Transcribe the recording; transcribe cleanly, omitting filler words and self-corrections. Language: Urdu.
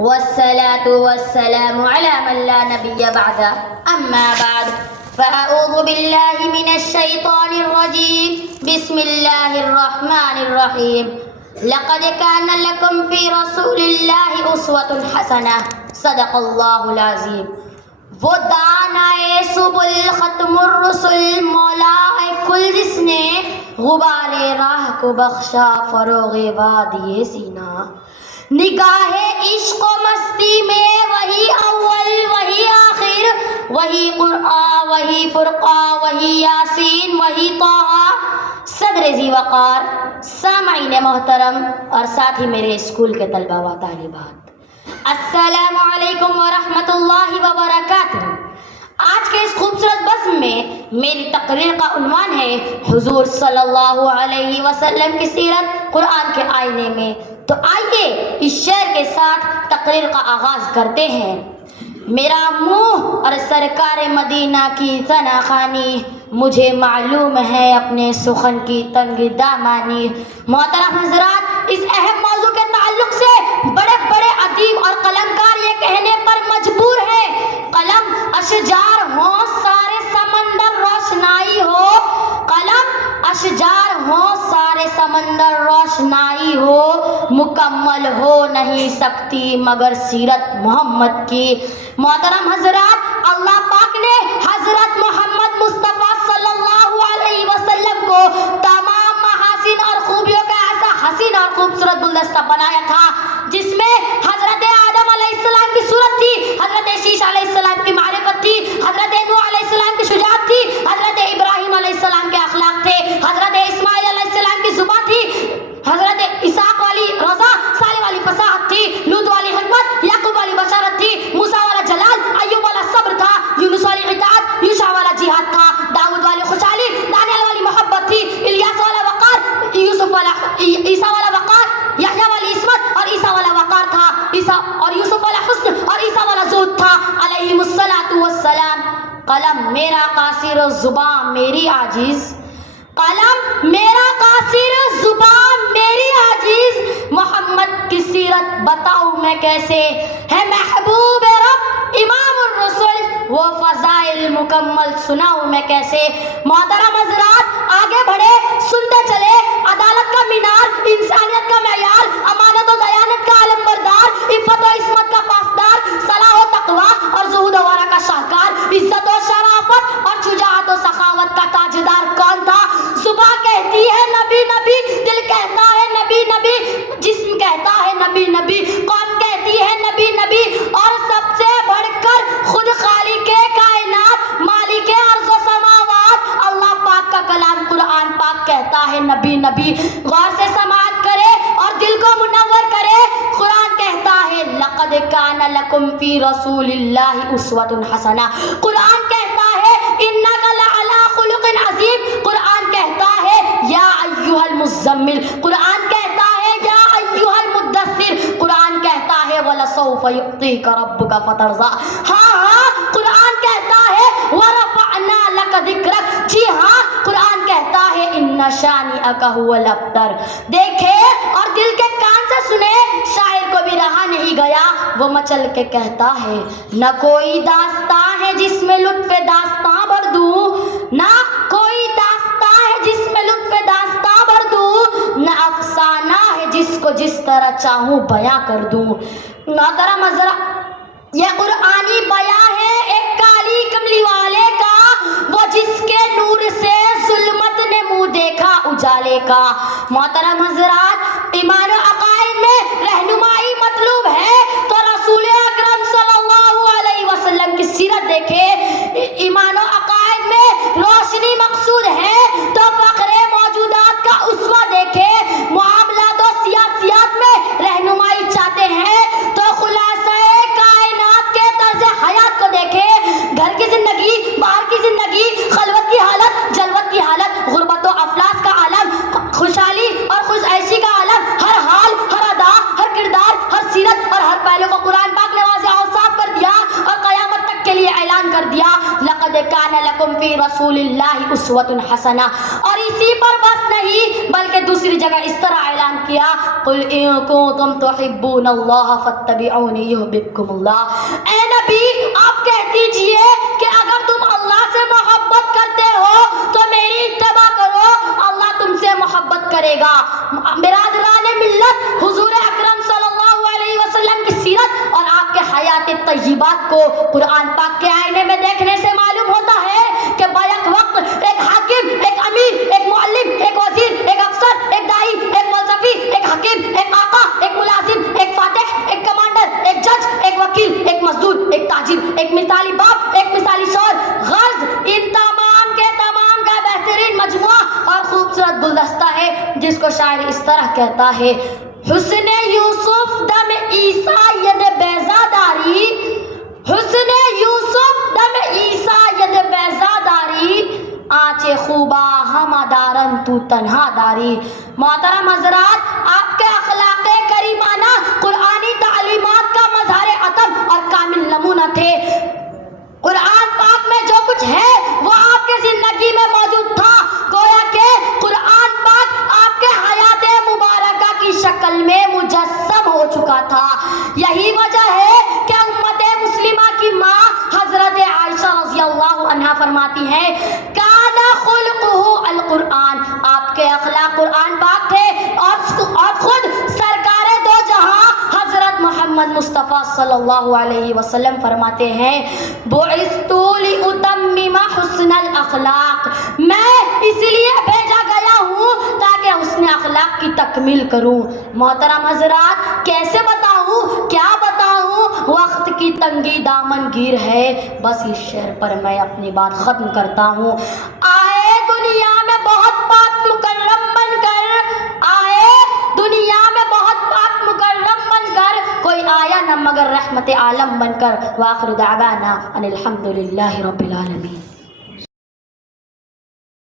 والصلاة والسلام على من لا نبي بعده أما بعد فأعوذ بالله من الشيطان الرجيم بسم الله الرحمن الرحيم لقد كان لكم في رسول الله أسوة حسنة صدق الله العظيم. وہ دانائے سبل ختم الرسل مولا کل جس نے غبار راہ کو بخشا فروغ وادی سینا. نگاہ عشق و مستی میں وہی اول وہی آخر وہی قرآن وہی فرقان وہی یاسین وہی طٰہٰ. صدر ذی وقار، سامعین محترم اور ساتھ ہی میرے اسکول کے طلباء و طالبات، السلام علیکم ورحمۃ اللہ وبرکاتہ. آج کے اس خوبصورت بزم میں میری تقریر کا عنوان ہے حضور صلی اللہ علیہ وسلم کی سیرت قرآن کے آئینے میں. تو آئیے اس شعر کے ساتھ تقریر کا آغاز کرتے ہیں. میرا منہ اور سرکار مدینہ کی ثنا خوانی، مجھے معلوم ہے اپنے سخن کی تنگ دامانی. محترم حضرات، اس اہم موضوع کے تعلق سے بڑے بڑے ادیب اور قلمکار یہ کہنے پر مجبور ہیں، قلم اشجار ہوں سارے سمندر روشنائی ہو، قلم اشجار ہوں سارے سمندر روشنائی ہو، مکمل ہو نہیں سکتی مگر سیرت محمد کی. محترم حضرات، اللہ پاک نے حضرت محمد مصطفیٰ صلی اللہ علیہ وسلم کو تمام محاسن اور خوبیوں کا ایسا حسین اور خوبصورت گلدستہ بنایا تھا جس میں حضرت آدم علیہ السلام کی صورت تھی، حضرت شیش علیہ السلام کی معرفت تھی، حضرت نوح علیہ السلام کی شجاعت تھی، حضرت ابراہیم علیہ السلام کے اخلاق تھے، حضرت اسماعیل علیہ السلام کی زبان تھی، حضرت اسحاق والی رضا، صالح والی فصاحت تھی، لوط والی حکمت، یعقوب والی بشارت تھی، موسیٰ والا جلال، ایوب والا صبر تھا، یونس والی اطاعت، یوشع والا جہاد تھا، داؤد والی خوشحالی، دانیال والی محبت تھی، الیاس والا وقار، یوسف والا عیسیٰ والا وقار، یحییٰ والی عصمت اور عیسیٰ والا وقار تھا، عیسیٰ اور یوسف والا حسن اور عیسیٰ والا زہد تھا علیہم الصلاۃ والسلام. قلم میرا قاصر و زبان میری عاجز، قلم میرا قاصر زبان میری عاجز، محمد کی سیرت بتاؤں میں کیسے، ہے محبوب رب امام الرسل وہ فضائل مکمل سناؤں میں کیسے. محترم حضرات، آگے بڑھے، سنتے چلے. عدالت کا مینار، انسانیت کا معیار، امانت و دیانت کا علم بردار، عفت و عصمت کا پاسدار، صلاح و تقویٰ اور زہد و ورع کا شاہکار، عزت و شرافت اور شجاعت و سخاوت کا تاجدار کون تھا؟ صبح کہتی ہے نبی نبی، دل کہتا ہے نبی نبی، جسم کہتا ہے نبی نبی، قوم کہتی ہے نبی نبی، اور سب سے بڑھ کر خود خالق کائنات مالک ارض و سماوات اللہ پاک کا کلام قرآن پاک کہتا ہے نبی نبی. غور سے سماعت کرے اور دل کو منور کرے. قرآن کہتا ہے لقد کان لکم فی رسول اللہ اسوۃ حسنہ. قرآن کہتا ہے انک لعلی خلق عظیم. قرآن کہتا ہے یا ایھا المزمل. قرآن کہتا ہے یا ایھا المدثر. قرآن کہتا ہے ولسوف یعطیک ربک فترضی. ہاں قرآن کہتا ہے ورفعنا لک ذکرک. جی ہاں قرآن کہتا ہے ان شانئک ھو الابتر. دیکھے اور دل کے کان سے سنے، شاعر کو بھی رہا نہیں گیا، وہ مچل کے کہتا ہے نہ کوئی داستاں ہے جس میں لطف داستاں بھر دوں، نہ کوئی داستاں ہے جس میں لطف داستاں بھر دوں، نہ افسانہ ہے جس کو جس طرح چاہوں بیاں کر دوں. محترم حضرات، یہ قرآنی بیاں ہے ایک کالی کملی والے کا، وہ جس کے نور سے ظلمت نے منہ دیکھا اجالے کا. محترم حضرات، ایمان و عقائد میں رہنمائی مطلوب ہے تو رسول اکرم صلی اللہ علیہ وسلم کی سیرت دیکھے. ایمان و عقائد میں روشنی مقصود ہے تو فخر موجودات کا اسوہ دیکھے. معاملات و سیاسیات میں رہنمائی چاہتے ہیں تو خلاصہ کائنات کے طرز حیات کو دیکھے. گھر کی زندگی، باہر کی زندگی، خلوت کی حالت، جلوت کی حالت، غربت و افلاس کا عالم، خوشحالی اور خوش عیشی کا عالم، ہر حال، ہر ادا، ہر کردار، ہر سیرت اور ہر پہلو کو قرآن پاک نے واضح اور صاف کر دیا اور قیامت تک کے لیے اعلان کر دیا لقد کان لکم فی رسول اللہ اسوۃ حسنہ، اور اسی پر بس نہیں بلکہ دوسری جگہ اس طرح اعلان کیا قل ان کنتم تحبون اللہ فاتبعونی یحببکم اللہ، اے نبی آپ کہہ دیجئے کہ اگر تم اللہ سے محبت کرتے ہو تو میری اتباع کرو، اللہ تم سے محبت کرے گا۔ برادران ملت، حضور اکرم صلی اللہ علیہ وسلم کی سیرت اور آپ کے حیات طیبات کو قرآن پاک کے آئینے میں دیکھنے سے معلوم ہوتا ہے کہ بیک وقت ایک حاکم، ایک امیر، ایک معلم، ایک وزیر، ایک افسر، ایک دائی، ایک فلسفی، ایک حکیم، ایک آقا، ایک ملازم، ایک فاتح، ایک کمانڈر، ایک جج، ایک وکیل، ایک مزدور، ایک تاجر، ایک مثالی باپ، ایک مثالی شوہر، غرض ان تمام کے تمام کا بہترین مجموعہ اور خوبصورت گلدستہ ہے جس کو شاعر اس طرح کہتا ہے حسن یوسف دم عیسیٰ ید بیضا داری، حسن یوسف دم عیسیٰ ید بیضا داری، آنچ خوبا ہما دارن تو تنہا داری۔ محترم حضرات، آپ کے اخلاق کریمانہ قرآنی تعلیمات کا مظہر ادب اور کامل نمونہ تھے۔ قرآن پاک میں جو کچھ ہے وہ آپ کے زندگی میں موجود تھا، گویا کہ قرآن پاک آپ کے حیات مبارکہ کی شکل میں مجسم ہو چکا تھا۔ یہی وجہ ہے کہ امت مسلمہ کی ماں حضرت عائشہ رضی اللہ عنہا فرماتی ہیں کان خلقہ القرآن، آپ کے اخلاق قرآن پاک تھے، اور خود سرکار دو جہاں حضرت محمد مصطفیٰ صلی اللہ علیہ وسلم فرماتے ہیں بعثت لأتمم حسن الاخلاق، میں اس لیے بھیجا گیا ہوں تاکہ حسن اخلاق کی تکمیل کروں۔ محترم حضرات، کیسے بتاؤں، کیا بتاؤں، وقت کی تنگی دامن گیر ہے، بس اس شعر پر میں اپنی بات ختم کرتا ہوں۔ آئے دنیا میں بہت پاک مکرم بن کر، آئے دنیا میں بہت پاک مکرم بن کر، کوئی آیا نہ مگر رحمت عالم بن کر۔ وآخر دعوانا ان الحمد للہ رب العالمین۔